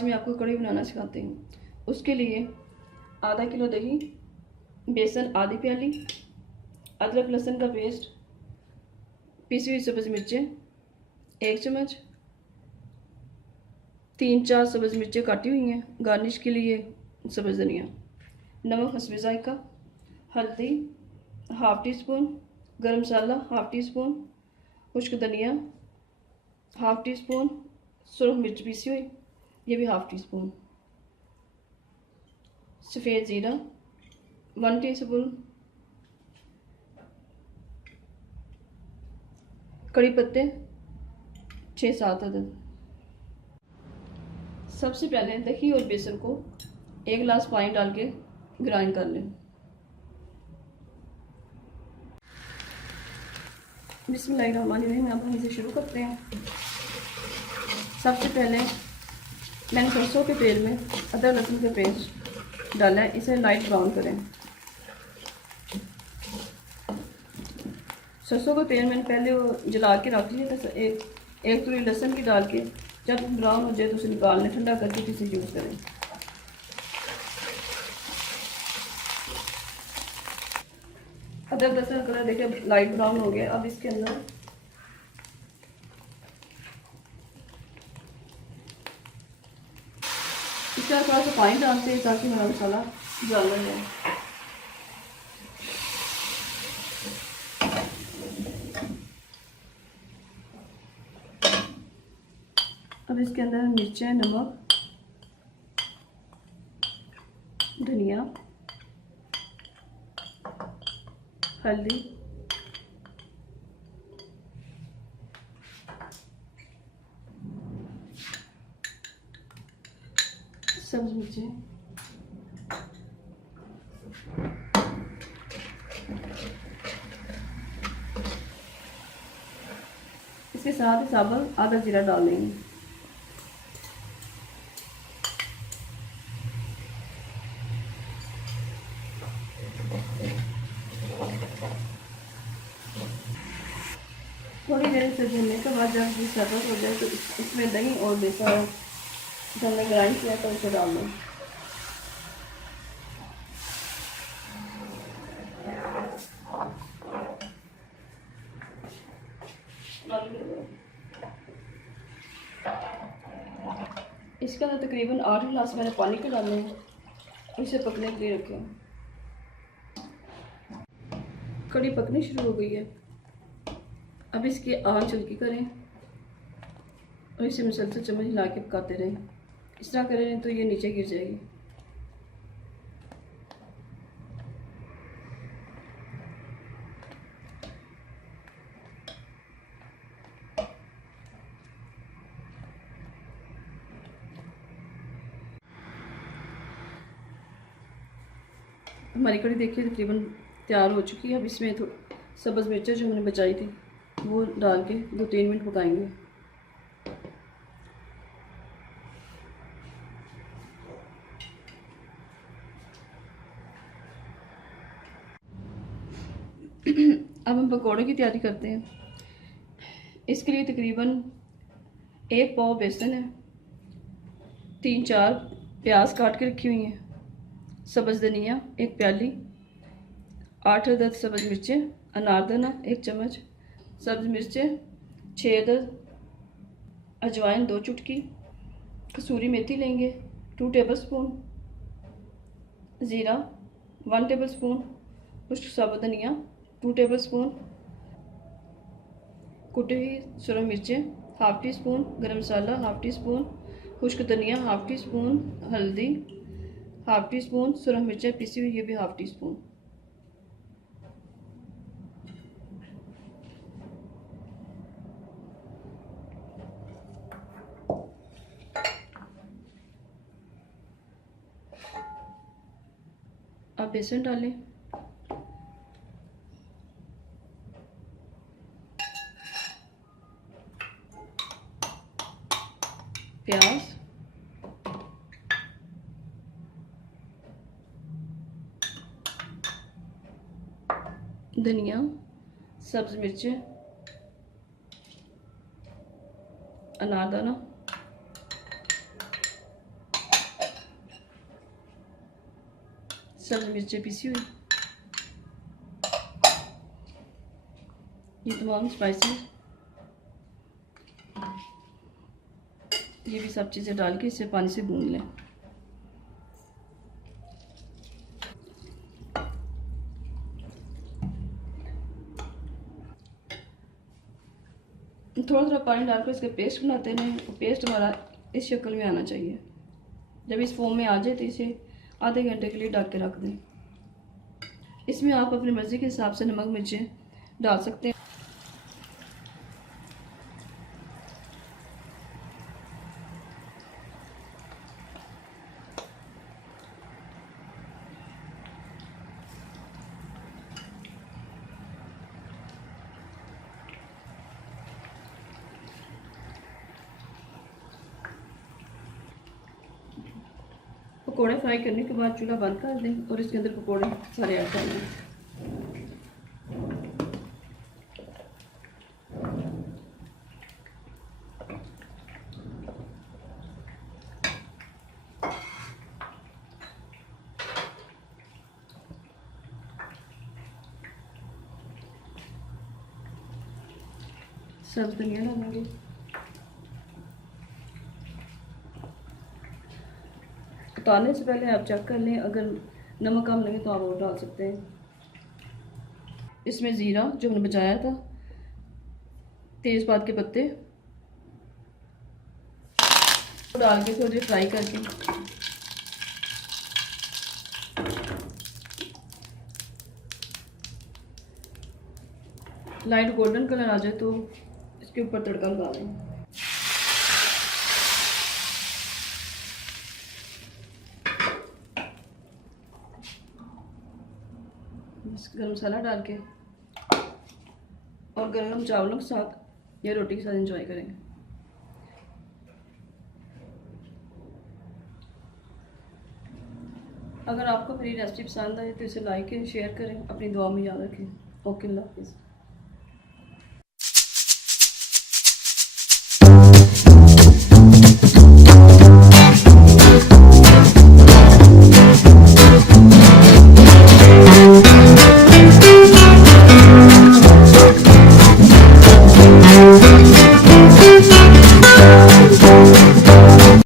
आज मैं आपको कढ़ी बनाना सिखाती हूँ। उसके लिए आधा किलो दही, बेसन आधी प्याली, अदरक लहसुन का पेस्ट, पिसी हुई सब्ज़ मिर्चें 1 चम्मच, 3-4 सब्ज़ मिर्चें काटी हुई हैं, गार्निश के लिए सब्ज़ धनिया, नमक हस्बे जायका, हल्दी हाफ़ टी स्पून, गरम मसाला हाफ़ टी स्पून, खुश्क धनिया हाफ़ टी स्पून, सुरख मिर्च पीसी हुई ये भी हाफ़ टी स्पून, सफ़ेद ज़ीरा 1 टीस्पून, कड़ी पत्ते 6-7 अदद। सबसे पहले दही और बेसन को 1 गिलास पानी डाल के ग्राइंड कर लें। बिस्मिल्लाहिर्रहमानिर्रहीम। अब हम इसे शुरू करते हैं। सबसे पहले मैंने सरसों के तेल में अदरक लहसुन का पेस्ट डाला है, इसे लाइट ब्राउन करें। सरसों का तेल मैंने पहले वो जला के रख लिया था, एक तुरी लहसुन की डाल के जब ब्राउन हो जाए तो उसे निकाल लें, ठंडा करके किसी यूज़ करें। अदरक लहसुन का कलर देखिए लाइट ब्राउन हो गया। अब इसके अंदर इसका थोड़ा सा पानी डालते हैं ताकि हमारा मसाला जल ना जाए। अब इसके अंदर मिर्चें, नमक, धनिया, हल्दी, सब्ज़ मिर्चें, इसके साथ ही साबुत आधा जीरा डाल देंगे। थोड़ी देर से भूनने के बाद जब ये सब्ज़ हो जाए तो इसमें दही और बेसन जो हमने ग्राइंड किया था उसे डाल दें। इसके अंदर तकरीबन 8 गिलास मैंने पानी के डाले हैं, इसे पकने के लिए रखें। कड़ी पकनी शुरू हो गई है। अब इसकी आंच हल्की करें और इसे मुसलसल चम्मच हिला के पकाते रहें। इस तरह करें तो ये नीचे गिर जाएगी। हमारी कड़ी देखिए तकरीबन तैयार हो चुकी है। अब इसमें थोड़ी सब्ज़ मिर्चें जो हमने बचाई थी वो डाल के 2-3 मिनट पकाएंगे। अब हम पकौड़े की तैयारी करते हैं। इसके लिए तकरीबन 1 पाव बेसन है, 3-4 प्याज काट के रखी हुई हैं, सब्ज़ धनिया 1 प्याली, 8 अदद सब्ज़ मिर्चें, अनारदाना 1 चम्मच, सब्ज़ मिर्चें 6 अदद, अजवाइन 2 चुटकी, कसूरी मेथी लेंगे 2 टेबलस्पून, ज़ीरा 1 टेबलस्पून, खुश्क साबुत धनिया 2 टेबलस्पून, कुटी हुई सुरख मिर्चें हाफ़ टी स्पून, गरम मसाला हाफ़ टी स्पून, खुश्क धनिया हाफ़ टी स्पून, हल्दी हाफ़ टी स्पून, सुरख मिर्चें पिसी हुई ये भी हाफ़ टी स्पून। अब बेसन डालें, प्याज, धनिया, सब्ज़ मिर्चें, अनारदाना, सब्ज़ी मिर्चें पिसी हुई, ये तमाम स्पाइसेस, ये भी सब चीज़ें डाल के इसे पानी से भून लें। थोड़ा थोड़ा पानी डालकर इसका पेस्ट बनाते हैं। पेस्ट हमारा इस शक्ल में आना चाहिए। जब इस फॉर्म में आ जाए तो इसे आधे घंटे के लिए ढक के रख दें। इसमें आप अपनी मर्ज़ी के हिसाब से नमक मिर्चें डाल सकते हैं। पकोड़े फ्राई करने के बाद चूल्हा बंद कर दें और इसके अंदर पकोड़े सारे ऐड कर दें। सब धनिया डालेंगे, उतारने से पहले आप चेक कर लें, अगर नमक कम लगे तो आप और डाल सकते हैं। इसमें ज़ीरा जो हमने बचाया था, तेज़पात के पत्ते डाल के थोड़ी देर फ्राई करके लाइट गोल्डन कलर आ जाए तो इसके ऊपर तड़का लगा दें। गरम मसाला डाल के और गरम चावलों के साथ या रोटी के साथ एंजॉय करेंगे। अगर आपको मेरी रेसिपी पसंद आए तो इसे लाइक करें, शेयर करें, अपनी दुआ में याद रखें। ओके, अल्लाह हाफिज़।